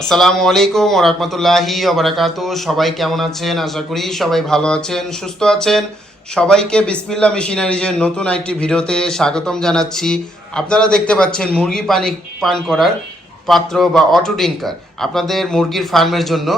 আসসালামু আলাইকুম ওরহমতুল্লাহি ওবরাকাতু সবাই কেমন আছেন? আশা করি সবাই ভালো আছেন, সুস্থ আছেন। সবাইকে বিসমিল্লা মেশিনারিজের নতুন একটি ভিডিওতে স্বাগতম জানাচ্ছি। আপনারা দেখতে পাচ্ছেন মুরগি পানি, পান করার পাত্র বা অটো ডিঙ্কার। আপনাদের মুরগির ফার্মের জন্য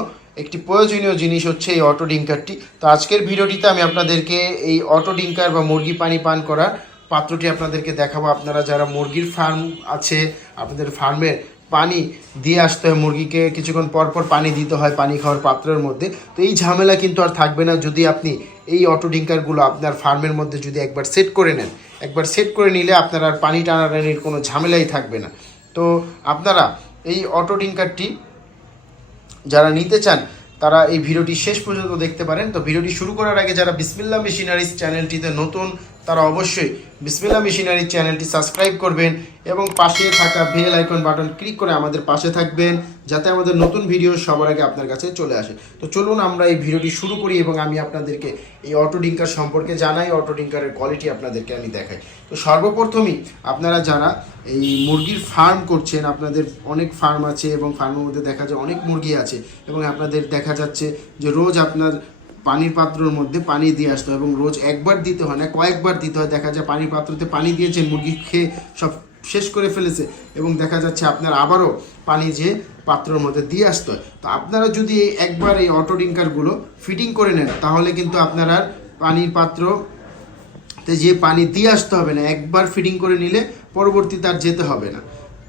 একটি প্রয়োজনীয় জিনিস হচ্ছে এই অটো ডিঙ্কারটি। তো আজকের ভিডিওটিতে আমি আপনাদেরকে এই অটো ডিঙ্কার বা মুরগি পানি পান করার পাত্রটি আপনাদেরকে দেখাবো। আপনারা যারা মুরগির ফার্ম আছে, আপনাদের ফার্মে পানি দিয়ে আসতে হয় মুরগিকে, কিছুক্ষণ পর পর পানি দিতে হয় পানি খাওয়ার পাত্রের মধ্যে। তো এই ঝামেলা কিন্তু আর থাকবে না। যদি আপনি এই অটো ডিঙ্কারগুলো আপনার ফার্মের মধ্যে যদি একবার সেট করে নেন, একবার সেট করে নিলে আপনার আর পানি টানাটানির কোনো ঝামেলাই থাকবে না। তো আপনারা এই অটো ডিঙ্কারটি যারা নিতে চান, তারা এই ভিডিওটি শেষ পর্যন্ত দেখতে পারেন। তো ভিডিওটি শুরু করার আগে যারা বিসমিল্লা মেশিনারিজ চ্যানেলটিতে নতুন তারা অবশ্যই বিসমিল্লা মেশিনারিজ চ্যানেলটি সাবস্ক্রাইব করবেন এবং পাশে থাকা বেল আইকন বাটন ক্লিক করে আমাদের পাশে থাকবেন, যাতে আমাদের নতুন ভিডিও সবার আগে আপনার কাছে চলে আসে। তো চলুন আমরা এই ভিডিওটি শুরু করি এবং আমি আপনাদেরকে এই অটো ডিঙ্কার সম্পর্কে জানাই, অটো ডিঙ্কারের কোয়ালিটি আপনাদেরকে আমি দেখাই। তো সর্বপ্রথমই আপনারা যারা এই মুরগির ফার্ম করছেন, আপনাদের অনেক ফার্ম আছে এবং ফার্মের মধ্যে দেখা যায় অনেক মুরগি আছে এবং আপনাদের দেখা যাচ্ছে যে রোজ আপনার পানির পাত্রর মধ্যে পানি দিয়ে আসতে হয় এবং রোজ একবার দিতে হয় না, কয়েকবার দিতে হয়। দেখা যায় পানির পাত্রতে পানি দিয়েছেন, মুরগি খেয়ে সব শেষ করে ফেলেছে এবং দেখা যাচ্ছে আপনার আবারও পানি যে পাত্রের মধ্যে দিয়ে আসতে হয়। তো আপনারা যদি এই একবার এই অটো ডিঙ্কারগুলো ফিটিং করে নেন, তাহলে কিন্তু আপনার আর পানির পাত্র যে পানি দিয়ে আসতে হবে না, একবার ফিটিং করে নিলে পরবর্তীতে আর যেতে হবে না।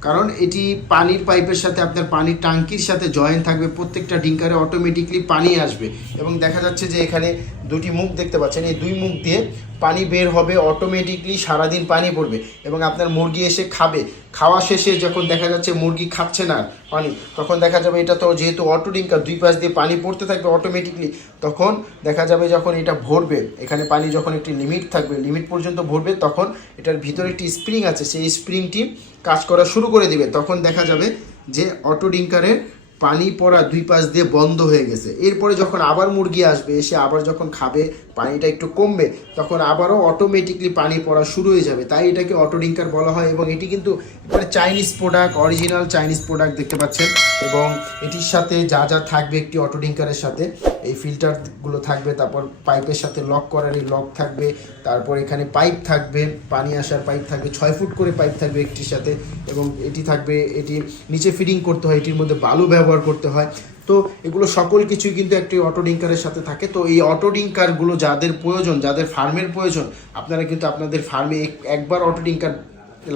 কারণ এটি পানির পাইপের সাথে আপনার পানির ট্যাঙ্কির সাথে জয়েন থাকবে, প্রত্যেকটা ডিঙ্কারে অটোমেটিকলি পানি আসবে। এবং দেখা যাচ্ছে যে এখানে দুটি মুখ দেখতে পাচ্ছেন। এই দুই মুখ দিয়ে পানি বের হবে অটোমেটিকলি সারাদিন পানি পড়বে এবং আপনার মুরগি এসে খাবে। খাওয়া শেষে যখন দেখা যাচ্ছে মুরগি খাচ্ছে না পানি, তখন দেখা যাবে এটা তো যেহেতু অটো ডিঙ্কার দুই পাশ দিয়ে পানি পড়তে থাকবে অটোমেটিকলি তখন দেখা যাবে যখন এটা ভরবে, এখানে পানি যখন একটি লিমিট থাকবে লিমিট পর্যন্ত ভরবে, তখন এটার ভিতরে একটি স্প্রিং আছে, সেই স্প্রিংটি কাজ করা শুরু করে দিবে। তখন দেখা যাবে যে অটো ডিঙ্কারের পানি পড়া দুই পাশ দিয়ে বন্ধ হয়ে গেছে। এরপরে যখন আবার মুরগি আসবে, এসে আবার যখন খাবে, পানিটা একটু কমবে, তখন আবারও অটোমেটিকলি পানি পড়া শুরু হয়ে যাবে। তাই এটাকে অটো ডিঙ্কার বলা হয় এবং এটি কিন্তু এবারে Chinese product original Chinese product দেখতে পাচ্ছেন এবং এটির সাথে যা যা থাকবে একটি অটো ডিঙ্কারের সাথে। এই ফিল্টারগুলো থাকবে, তারপর পাইপের সাথে লক করার এই লক থাকবে, তারপর এখানে পাইপ থাকবে, পানি আসার পাইপ থাকবে, ছয় ফুট করে পাইপ থাকবে একটির সাথে এবং এটি থাকবে, এটি নিচে ফিটিং করতে হয়, এটির মধ্যে বালু ব্যবহার করতে হয়। তো এগুলো সকল কিছুই কিন্তু একটি অটো ডিঙ্কারের সাথে থাকে। তো এই অটো ডিঙ্কারগুলো যাদের প্রয়োজন, যাদের ফার্মের প্রয়োজন, আপনারা কিন্তু আপনাদের ফার্মে একবার অটো ডিঙ্কার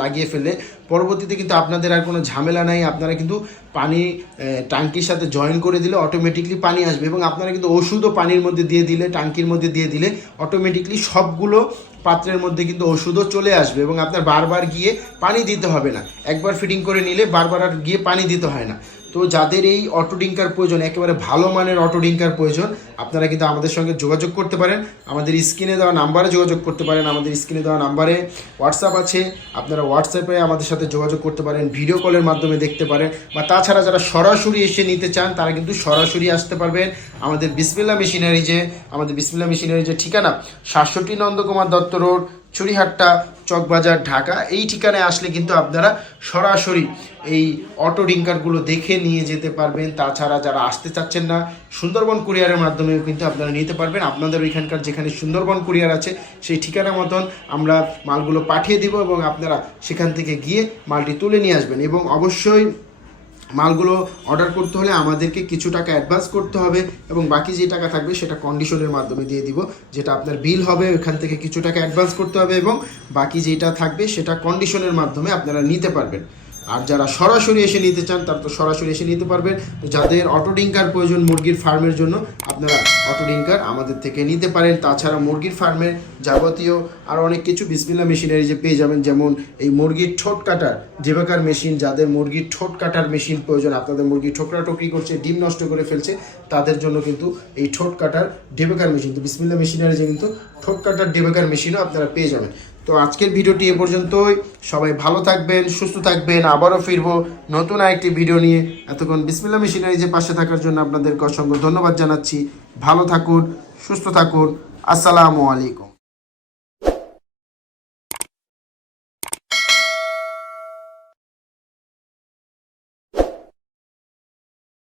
লাগিয়ে ফেলে পরবর্তীতে কিন্তু আপনাদের আর কোনো ঝামেলা নাই। আপনারা কিন্তু পানি ট্যাঙ্কির সাথে জয়েন করে দিলে অটোমেটিকলি পানি আসবে এবং আপনারা কিন্তু ওষুধও পানির মধ্যে দিয়ে দিলে, ট্যাঙ্কির মধ্যে দিয়ে দিলে অটোমেটিকলি সবগুলো পাত্রের মধ্যে কিন্তু ওষুধও চলে আসবে এবং আপনার বারবার গিয়ে পানি দিতে হবে না। একবার ফিটিং করে নিলে বারবার আর গিয়ে পানি দিতে হয় না। তো যাদের এই অটো ডিঙ্কার প্রয়োজন, একেবারে ভালো মানের অটো ডিঙ্কার প্রয়োজন, আপনারা কিন্তু আমাদের সঙ্গে যোগাযোগ করতে পারেন। আমাদের স্ক্রিনে দেওয়া নাম্বারে যোগাযোগ করতে পারেন। আমাদের স্ক্রিনে দেওয়া নাম্বারে হোয়াটসঅ্যাপ আছে। আপনারা হোয়াটসঅ্যাপে আমাদের সাথে যোগাযোগ করতে পারেন ভিডিও কলের মাধ্যমে দেখতে পারেন। বা তাছাড়া যারা সরাসরি এসে নিতে চান, তারা কিন্তু সরাসরি আসতে পারবেন। আমাদের বিসমিল্লা মেশিনারি যে, আমাদের বিসমিল্লা মেশিনারি যে ঠিকানা, সাতষট্টি নন্দকুমার দত্ত রোড চুরিহাট্টা চকবাজার, ঢাকা, এই ঠিকানায় আসলে কিন্তু আপনারা সরাসরি এই অটো ডিঙ্কারগুলো দেখে নিয়ে যেতে পারবেন। তাছাড়া যারা আসতে চাচ্ছেন না, সুন্দরবন কুরিয়ারের মাধ্যমেও কিন্তু আপনারা নিতে পারবেন। আপনাদের ওইখানকার যেখানে সুন্দরবন কুরিয়ার আছে, সেই ঠিকানা মতন আমরা মালগুলো পাঠিয়ে দিব এবং আপনারা সেখান থেকে গিয়ে মালটি তুলে নিয়ে আসবেন এবং অবশ্যই মালগুলো অর্ডার করতে হলে আমাদেরকে কিছু টাকা অ্যাডভান্স করতে হবে এবং বাকি যে টাকা থাকবে সেটা কন্ডিশনের মাধ্যমে দিয়ে দিব, যেটা আপনার বিল হবে ওখান থেকে কিছু টাকা অ্যাডভান্স করতে হবে এবং বাকি যেটা থাকবে সেটা কন্ডিশনের মাধ্যমে আপনারা নিতে পারবেন। আর যারা সরাসরি এসে নিতে চান, তারা তো সরাসরি এসে নিতে পারবেন। তো যাদের অটো ডিঙ্কার প্রয়োজন মুরগির ফার্মের জন্য, আপনারা অটো ডিঙ্কার আমাদের থেকে নিতে পারেন। তাছাড়া মুরগির ফার্মের যাবতীয় আর অনেক কিছু বিসমিল্লা মেশিনারি যে পেয়ে যাবেন, যেমন এই মুরগির ঠোঁট কাটার জেবাকার মেশিন, যাদের মুরগির ঠোঁট কাটার মেশিন প্রয়োজন, আপনাদের মুরগি ঠোকরা টকরি করছে, ডিম নষ্ট করে ফেলছে, তাদের জন্য কিন্তু এই ঠোঁট কাটার ডেবেকার মেশিন, তো বিসমিল্লা মেশিনারি যে কিন্তু ঠোঁট কাটার ডেবেকার মেশিনও আপনারা পেয়ে যাবেন। তো আজকের ভিডিওটি এ পর্যন্তই। সবাই ভালো থাকবেন, সুস্থ থাকবেন। আবারও ফিরবো নতুন আরেকটি ভিডিও নিয়ে। এতক্ষণ বিসমিল্লা মেশিনারি যে পাশে থাকার জন্য আপনাদেরকে অসংখ্য ধন্যবাদ জানাচ্ছি। ভালো থাকুন, সুস্থ থাকুন। আসসালামু আলাইকুম।